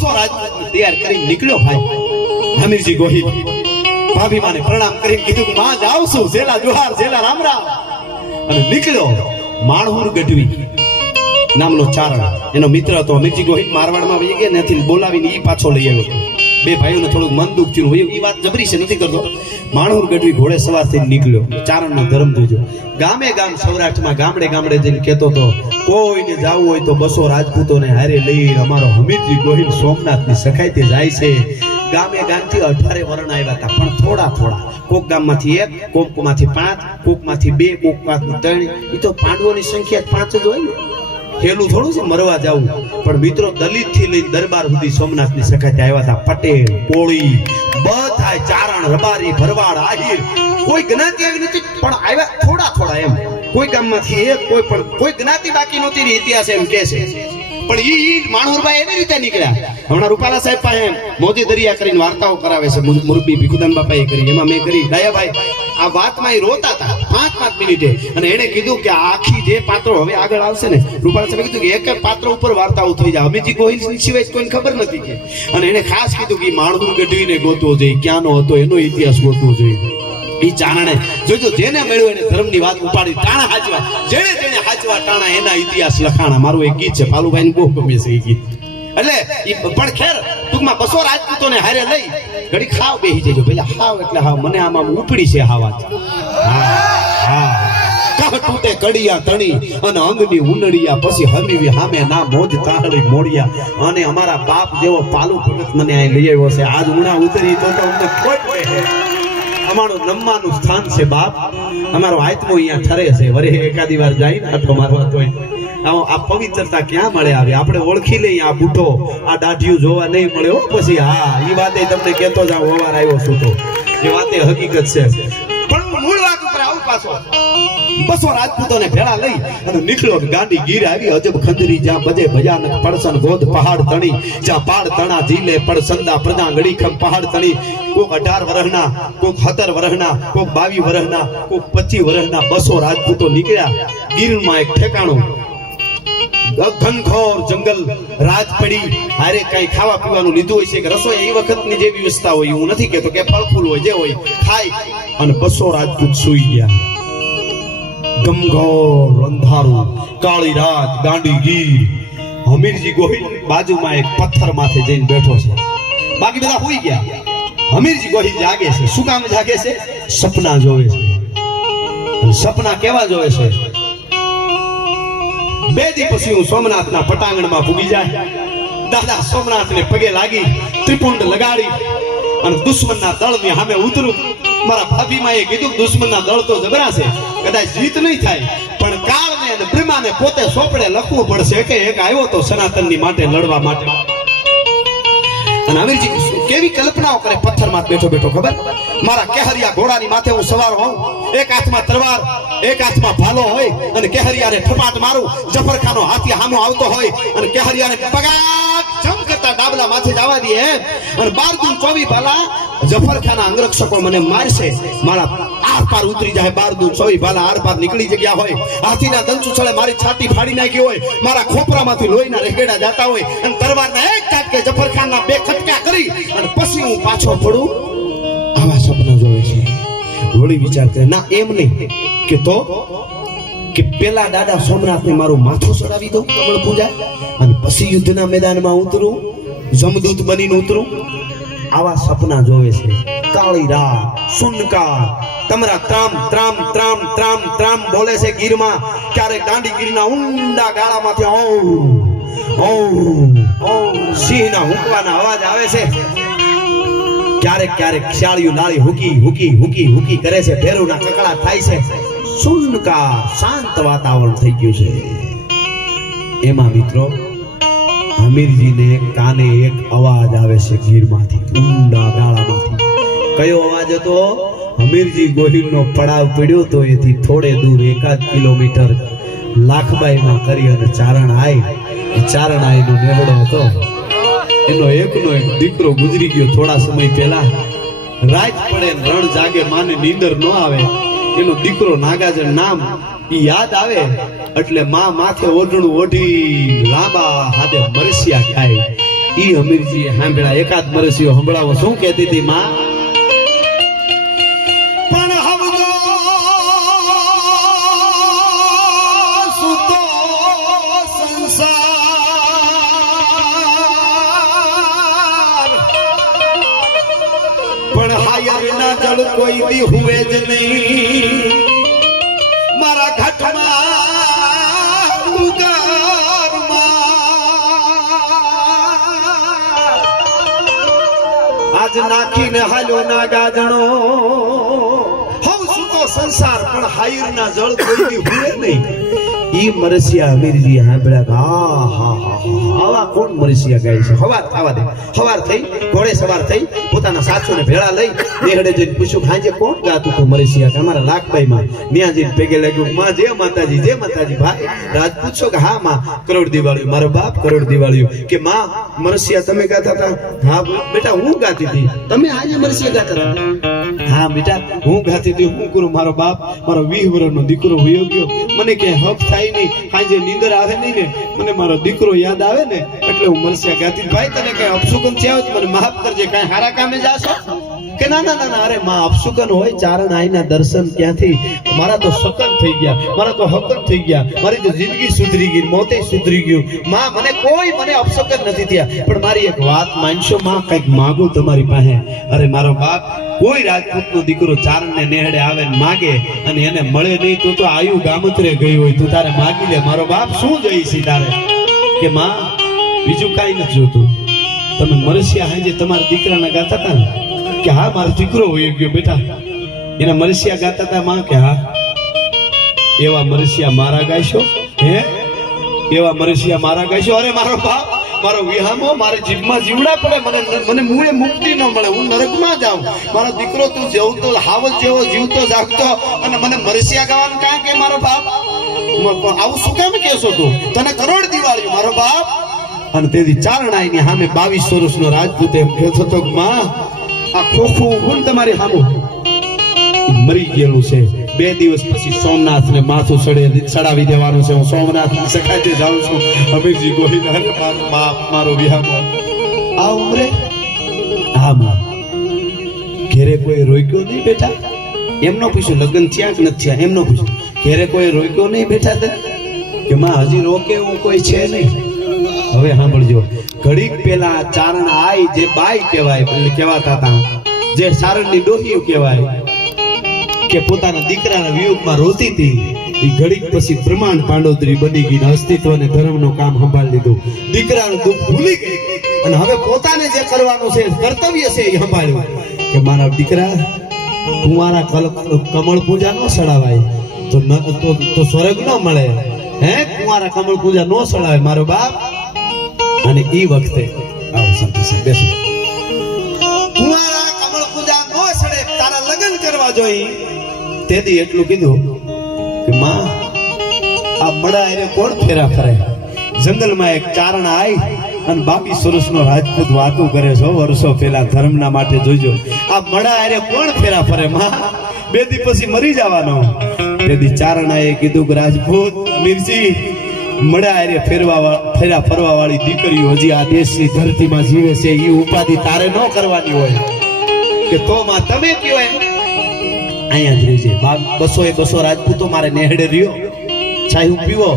બસો રાજપૂત તૈયાર કરી નીકળ્યો ભાઈ હમીરજી ગોહિલ ભાભી માને પ્રણામ કરીને કીધું કે માં જાઉં છું, જેલા જોહાર, જેલા રામ રામ, અને નીકળ્યો માણહુર ગઢવી નામનો ચારણ, એનો મિત્ર હતો. હમીરજી ગોહિલ મારવાડમાં વહી ગયા, ત્યાંથી બોલાવીને ઈ પાછો લઈ આવ્યો. બે ભાઈઓને થોડું મન દુઃખ થયું. એ વાત જબરી છે, નથી કરતો. માણહુર ગઢવી ઘોડે સવાર થઈને નીકળ્યો. ચારણનો ધર્મ જોજો. ગામે ગામ સૌરાષ્ટ્રમાં ગામડે ગામડે જઈને કહેતો હતો, કોઈને જાવું હોય તો બસો રાજપૂતોને હારે લઈ અમારો હમીરજી ગોહિલ સોમનાથની સખાઈતે જાય છે. ગામે ગામથી 18 વરણ આવ્યા હતા, પણ થોડા થોડા, કોક ગામમાંથી 1, કોકમાંથી 5, કોકમાંથી 2, કોકમાંથી 3. એ તો પાંડવોની સંખ્યા 5 જ હોય ને, ખેલું થોડું છે મરવા જવું. પણ મિત્રો દલિત થી લઈ દરબાર સુધી સોમનાથની સખાઈતે આવ્યા હતા. પટેલ, કોળી, બધા ચારણ, રબારી, ભરવાડ, આહિર, કોઈ જ્ઞાતિ આવી નથી, પણ આવ્યા થોડા થોડા એમ. કોઈ ગામમાંથી 1, કોઈ જ્ઞાતિ બાકી નહોતી. ઇતિહાસ એમ કહે છે. પણ ઈ માણહુરભાઈ એવી રીતે નીકળ્યા. હમણાં રૂપાલા સાહેબ પાસે મોજે દરિયા કરીને વાર્તાઓ કરાવે છે, મુરબી ભીખુદાન બાપાએ કરી, એમાં મેં કરી. દયાભાઈ આ વાતમાં એ રોતા હતા 5-5 મિનિટે, અને એને કીધું કે આખી જે પાત્રો હવે આગળ આવશે ને, રૂપાલા સાહેબે કીધું કે એક પાત્ર ઉપર વાર્તાઓ થઈ જાય. હમીરજી ગોહિલ સિવાય કોઈને ખબર નથી કે. અને એને ખાસ કીધું કે માણહુર ગઢવીને ગોતવો જોઈએ, ક્યાંનો હતો એનો ઇતિહાસ ગોતવો જોઈએ. ઈ ચારણે જોજો, જેને મળ્યું એને ધર્મની વાત ઉપાડી ટાણા હાચવા, જેને હાચવા ટાણા એના ઇતિહાસ લખાણા. મારું એક ગીત છે, પાલુભાઈ ને બહુ ગમે છે એ ગીત. એટલે પણ ખેર ટૂંકમાં 200 રાજપૂતોને હારે લઈ ઘડી ખાવ બેહી જજો. પેલા હાવ એટલે હાવ મને આમાં ઉપડી છે હાવા. હા કહ તૂટે કડિયા તણી અને અંગની ઉનડિયા, પછી હમીવી હામે ના મોજ તાહળી મોડિયા. અને અમારા બાપ જેવો પાલુ ભગત મને અહીં લઈ આવ્યો છે. આજ ઉણા ઉતરી તો અમને ખોટ પડે. અમારું નમવાનું સ્થાન છે બાપ. અમારો આત્મો અહીંયા ઠરે છે. વરે એકાદી વાર જાય ને આટો મારવા તોય આ પવિત્રતા ક્યાં મળે આવે? આપણે ઓળખી લઈએ. આ બૂટો, આ દાઢિયું જોવા નહીં મળે હો. પછી હા ઈ વાતે તમને કહેતો જાવ, ઓવાર આવ્યો છું તો એ વાતે હકીકત છે. પણ મૂળ વાત ઉપર આવું પાછો. 200 રાજપૂતોને ભેળા લઈ અને નીકળ્યો. ગાંડી ગીર આવી અજબ ખંજરી, જ્યાં બજે ભયાનક પડસન ગોધ પહાડ તણી, જ્યાં પાડ તણા ઝીલે પડસંદા પ્રજા ગડી ખમ પહાડ તણી. કોક 18 વર્ષના, કોક 17 વર્ષના, કોક 22 વર્ષના, કોક 25 વર્ષના 200 રાજપૂતો નીકળ્યા. ગીરમાં એક ઠેકાણું ઘનઘોર જંગલ, રાત પડી, હારે કઈ ખાવા પીવાનું લીધું હોય છે કે રસોઈ એ વખતની જે વ્યવસ્થા હોય, હું નથી કહેતો કે ફળ ફૂલ હોય, જે હોય ખાઈ. અને 200 રાજપૂત સૂઈ ગયા. ગમઘોર અંધારું, કાળી રાત, ગાંડી ગીર. હમીરજી ગોહિલ બાજુમાં એક પથ્થર માથે જઈને બેઠો છે. બાકી બધા સૂઈ ગયા. હમીરજી ગોહિલ જાગે છે. શું કામ જાગે છે? સપના જોવે છે. અને સપના કેવા જોવે છે? 2 દી પછી હું સોમનાથના પટાંગણમાં પૂગી જાય, દાદા સોમનાથને પગે લાગી, ત્રિપુંડ લગાડી અને દુશ્મનના દળની સામે ઉતરું. મારા ભાભીમાં એ કીધું દુશ્મનના દળ તો જબરા છે, કદાચ જીત નહીં થાય, પણ કાળને અને બ્રહ્માને પોતે સોપડે લખવું પડશે કે એક આવ્યો તો સનાતનની માટે લડવા માટે. અને હમીરજી કેવી કલ્પનાઓ કરે પથ્થરમાં બેઠો બેઠો. ખબર, મારા કેહરિયા ઘોડાની માથે હું સવાર હોઉં, એક હાથમાં તલવાર, એક હાથમાં ભાલો હોય, અને કેહરિયાને ઠપાટ મારું. જફરખાનો હાથી સામો આવતો હોય અને કેહરિયાને પગાગ જમ કરતા ડાબલા માથે જવા દે. અને 12 દૂન 24 ભાલા જફરખાના અંગરક્ષકો મને મારશે. મારા આર પાર ઉતરી જાય. 12 દૂન 24 ભાલા આર પાર નીકળી જગ્યા હોય. હાથીના દંચુછળે મારી છાતી ફાડી નાખી હોય. મારા ખોપરામાંથી લોહીના રેગેડા જાતા હોય. અને તરવારના એક ઝાટકે જફરખાનના 2 ખટકા કરી અને પછી હું પાછો પડું. આવા સપના જોવે છે. વળી વિચાર કરે, ના એમ નહીં કે તો કે પેલા દાદા સોમનાથને મારું માથું ચડાવી દઉં કમળ પૂજા, અને પછી યુદ્ધના મેદાનમાં ઉતરું, જમદૂત બનીને ઉતરું. આવા સપના જોવે છે. કાળી રાત, સુનકાર, તમારા ત્રામ ત્રામ ત્રામ ત્રામ ત્રામ બોલે છે ગીરમાં. ક્યારેક દાંડી ગીરના ઊંડા ગાળામાંથી ઓ ઓ ઓ સિંહના હુંકવાના અવાજ આવે છે. ક્યારેક ક્યારેક શિયાળિયું લાળી હુકી હુકી હુકી હુકી કરે છે. ભેરુના કકડા થાય છે. સુનકાર, શાંત વાતાવરણ થઈ ગયું છે. એમાં મિત્રો હમીરજીને કાને એક અવાજ આવે છે ગીરમાંથી, ઊંડા ગાળામાંથી. કયો અવાજ હતો? હમીરજી ગોહિલનો પડાવ પડ્યો તો એથી થોડે દૂર 1 કિલોમીટર લાખબાઈમાં કરી અને ચારણ આઈનો નેવડો હતો. એનો એકનો એક દીકરો ગુજરી ગયો થોડા સમય પહેલા. રાત પડે રણ જાગે, માને નીંદર ન આવે. એનો દીકરો નાગાજન નામ ઈ યાદ આવે એટલે માં માથે ઓઢણું ઓઢી લાંબા હાથે મરસિયા ખાય ઈ અમીરજીએ સાંભળ્યા. એકાદ મરસીઓ સંભળાવો. શું કહેતી હતી માં? પણ હવનો સુતો સંસાર, પણ હાયર ના જળ કોઈ દી હુએ જ નહીં. મારા ઘાટમાં આજ નાખીને હાલ્યો ના ગાજણો. હવ સુતો સંસાર, પણ હાયર ના જળ કોઈ દી હુએ નહીં. ઈ મરસિયા અમીરજી સાંભળ્યા. હા હા હા, આવા કોણ મરસિયા ગાય છે? હવાર થવા દે. હવાર થઈ, ઘોડે સવાર થઈ, પોતાના સાસુને ભેળા લઈ દેહડે જઈને પૂછ્યું, ખાંજે કોણ ગાતું તું મરસિયા? કે અમારા લાખભાઈ માં. ન્યા જઈને પેગે લાગ્યું, માં જય માતાજી, જય માતાજી. ભાઈ રાજ પૂછો કે હા માં, કરોડ દિવાળીયું. મારો બાપ કરોડ દિવાળીયું. કે માં મરસિયા તમે ગાતા હતા? હા બેટા હું ગાતી હતી. તમે આજે મરસિયા ગાતા હતા? હા બેટા હું ગાતી હતી. હું કરું? મારો બાપ મારો 20 વર્ષનો દીકરો વયો ગયો. મને કે હક થાય નહીં, આજે નીંદર આવે નહીં ને, મને મારો દીકરો યાદ આવે ને એટલે હું મરસિયા ગાતી. ભાઈ તને કઈ અપશુકન થયા હોય મને માફ કરજે. કઈ હારા કામે જાશો? કે ના ના ના, અરે માં અપશુકન હોય ચારણ આઈના દર્શન ક્યાંથી? મારા તો સકન થઈ ગયા, મારા તો હકન થઈ ગયા, મારી તો જિંદગી સુધરી ગઈ, મોતે સુધરી ગયું. માં મને કોઈ મને અપશુકન નથી થયા. પણ મારી એક વાત માનશો માં? કઈક માંગુ તમારી પાસે. અરે મારો બાપ કોઈ રાજપૂતનો દીકરો ચારણને નેહડે આવે ને માગે અને એને મળે નહીં તો આયુ ગામત્રે ગઈ હોય, તું તારે માગી લે. મારો બાપ શું જોઈ છે તારે? કે માં બીજું કાંઈ નથી જોતું. તમે મરસિયા હાજે તમારા દીકરાના ગાતા હતા ને? કે હા મારો દીકરો હોય ગયો બેટા. એના મરસિયા ગાતા હતા માં? કે હા. એવા મરસિયા મારા ગાયશો? હે એવા મરસિયા મારા ગાયશો? અરે મારો બાપ મારો વિહામો, મારે જીભમાં જીવડા પડે, મને મુએ મુક્તિ ન મળે, હું નરકમાં જાઉં. મારો દીકરો તું જેવતો હાવલ જેવો જીવતો જાગતો અને મને મરસિયા ગાવાનું કાં કે મારો બાપ? આવું શું કેમ કહેશો તું? તને કરોડ દિવાળીયું મારો બાપ. અને તેથી ચારણાઈની સામે 22 વર્ષનો રાજપૂત એમ કહેતો હતો કે માં આ ખોખું હું તમારી સામે મરી ગયેલું છે. 2 દિવસ પછી સોમનાથ ને માથું ચડાવી દેવાનું છે. હું સોમનાથ સખાતે જાઉં છું. અમીરજી ગોહિલ મારો વિહામો આ ઉમરે. હા માં ઘેરે કોઈ રોક્યો નહીં બેટા? એમનો પૂછ્યું લગ્ન થયા કે નથી થયા? એમનો પૂછ્યું ઘેરે કોઈ રોક્યો નહીં બેટા? કે માં હજી રોકે એવું કોઈ છે નહીં. હવે સાંભળજો, ઘડીક પેલા ચારણ આઈ જે બાઈ કહેવાય એટલે કહેવાતા હતા, જે સારણની ડોહીઓ કહેવાય, કે પોતાના દીકરાના વિયોગમાં રોતી હતી, એ ઘડીક પછી બ્રહ્માંડ પાંડોદરી બની ગઈ, અસ્તિત્વ અને ધર્મનું કામ સંભાળી લીધું. દીકરાનું દુઃખ ભૂલી ગઈ અને હવે પોતાને જે કરવાનું છે કર્તવ્ય છે એ સંભાળ્યું. કે મારા દીકરા કુંવારા કમળ પૂજા ન સડાવાય તો સ્વર્ગ ન મળે. હે કુંવારા કમળ પૂજા ન સડાવે મારો બાપ. અને એ વખતે આવો સંતોષ બેસો. કુંવારા કમળ પૂજા ન સડે, તારા લગ્ન કરવા જોઈએ. તેથી એટલું કીધું કે માં આ મડા એને કોણ ફેરા ફરે? જંગલમાં એક ચારણ આઈ અને 22 વર્ષનો રાજપૂત વાતો કરે છે વર્ષો પહેલા ધર્મના માટે. જોજો આ મડા એને કોણ ફેરા ફરે? માં 2 દી પછી મરી જવાનો. તેથી ચારણાએ કીધું કે રાજપૂત અમીરજી મડા અરે ફેરા ફરવા વાળી દીકરીઓ હજી આ દેશની ધરતીમાં જીવે છે. એ ઉપાધિ તારે ન કરવાની હોય. કે તો માં તમે કયો એમ અહીંયા જ રહેજે. 200 રાજપૂતો મારે નેહડે રહ્યો, ચાહે હું પીવો